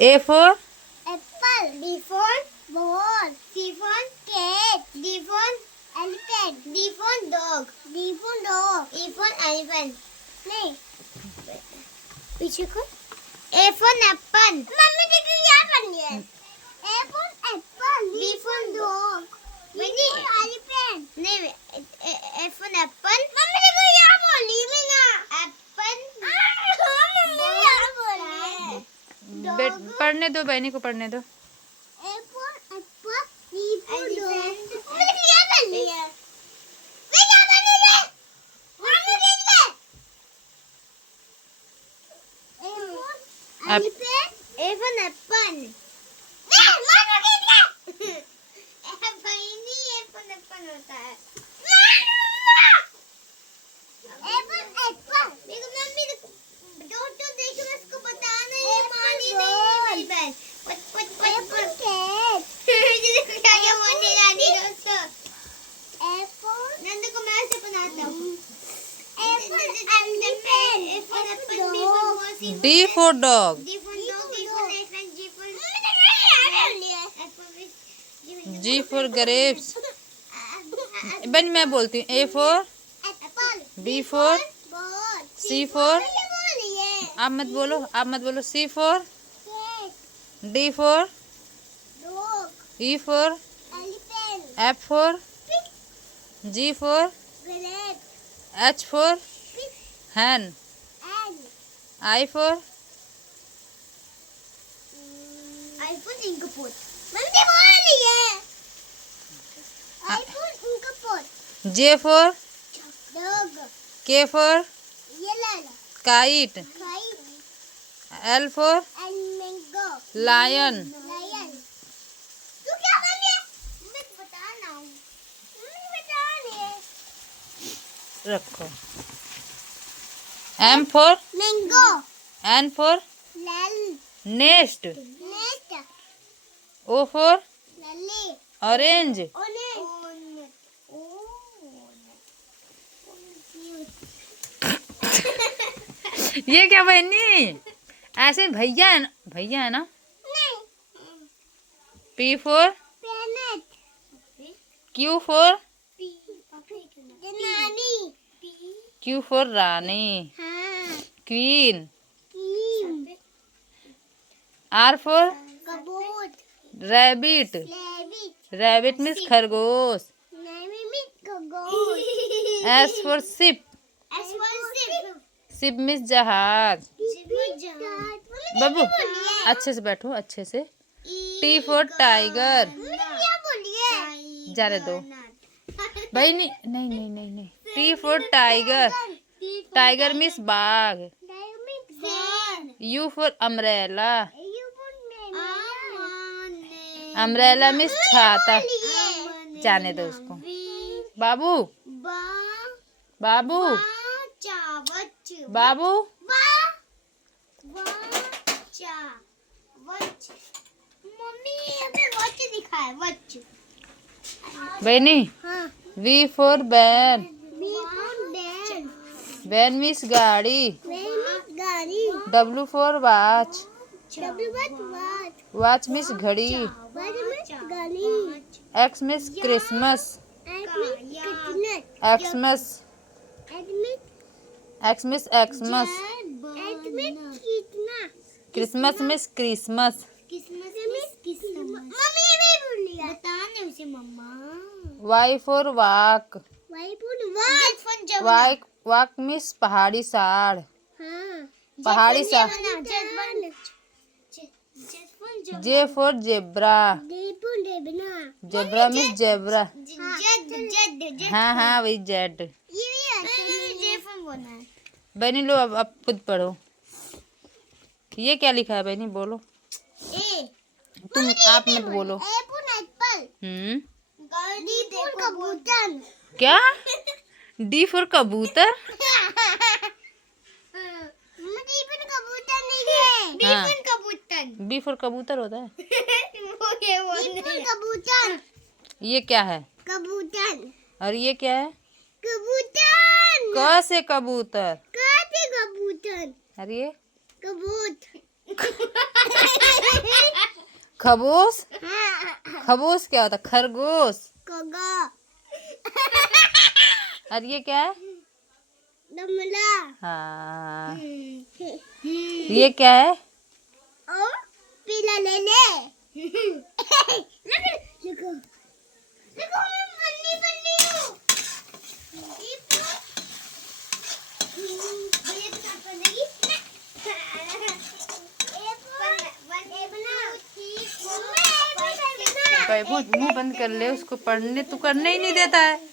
A for apple. B for ball. C for cat. D for elephant. D for dog. D for dog. E for elephant. नहीं पीछे को A for apple. Mummy देखो यहाँ बन गया है. A for apple. B for dog. E for elephant. नहीं A for apple. Mummy देखो यहाँ बोली मैंने. Apple. मम्मी यहाँ बोली. पढ़ने दो, बहनी को पढ़ने दो। A for apple. B for dog. Mummy देखो यहाँ बन गया. मैं यहाँ बन गया. मम्मी देखो. A for elephant. A for apple. नहीं मम्मी देखो. भाई नहीं A for apple होता है. A for apple. देखो मम्मी तो देखो मैं इसको बताना ये मानी नहीं है मेरी बहन. A for cat. ये देखो क्या बोलने जा रही है दोस्तों. A for नंदू को मैं ऐसे बनाता हूँ. A for elephant. A for apple. B for ball. D for dog. D for dog. E for elephant. G for G for grapes. बहनी मैं बोलती हूँ। A for apple. B for ball. C for बोलिए. आप मत बोलो, आप मत बोलो। C for cat. D for dog. E for elephant. F for G for grape. H for hen. and I for iPhone inkpot. Mummy बोलिए. iPhone inkpot. J for dog. K for yellow. kite. kite. L for and mango. lion. lion. तू क्या कर रही है? मैं बता ना हूँ. मम्मी बता रही है. रखो। M for mango. N for lal. nest. net. O for lally. orange. ये क्या बहनी? ऐसे भैया है ना, भैया है ना। P for planet. Q for नानी. Q for रानी। हाँ. Queen. Cream. R for कबूत. rabbit. rabbit. Rabbit means खरगोश। rabbit खरगोश. S for ship. S for ship. Ship means जहाज। बाबू अच्छे से बैठो, अच्छे से। T for tiger. जाने दो भाई। नहीं नहीं नहीं नहीं नहीं। T for tiger. Tiger means बाघ। U for umbrella. Umbrella means छाता। जाने दो उसको। बाबू बाबू बाबू मम्मी हमें वॉच दिखाए. वॉच. बहनी हाँ. V for van. B for bed. Van means गाड़ी। गाड़ी. W for watch. W for watch. Watch means घड़ी। गाड़ी. X means Christmas. Christmas. Xmas. X means Xmas. Christmas means Christmas. Mummy ये भी भूल गया. बताने उसे मम्मा. Y for walk. Y food walk. Walk walk means पहाड़ी साड़। हाँ. पहाड़ी साड़। J for zebra. Zebra means zebra। हाँ हाँ वही Z। बहनी लो अब खुद पढ़ो। ये क्या लिखा है बहनी? बोलो। तुम आप मत बोलो। कबूतर. क्या? D for कबूतर। हाँ। B for कबूतर होता है। कबूतर. ये क्या है? कबूतर. और ये क्या है? कबूतर. क से कबूतर। कबूतर. और ये कबूत. खबोस। खबोस क्या होता? खरगोश। और ये क्या है? हाँ। ये क्या है? पीला ले ले। देखो देखो मैं बन्नी बन्नी हूँ। ये तो साफ कर देगी। मुंह बंद कर ले, उसको पढ़ने तू करने ही नहीं देता है।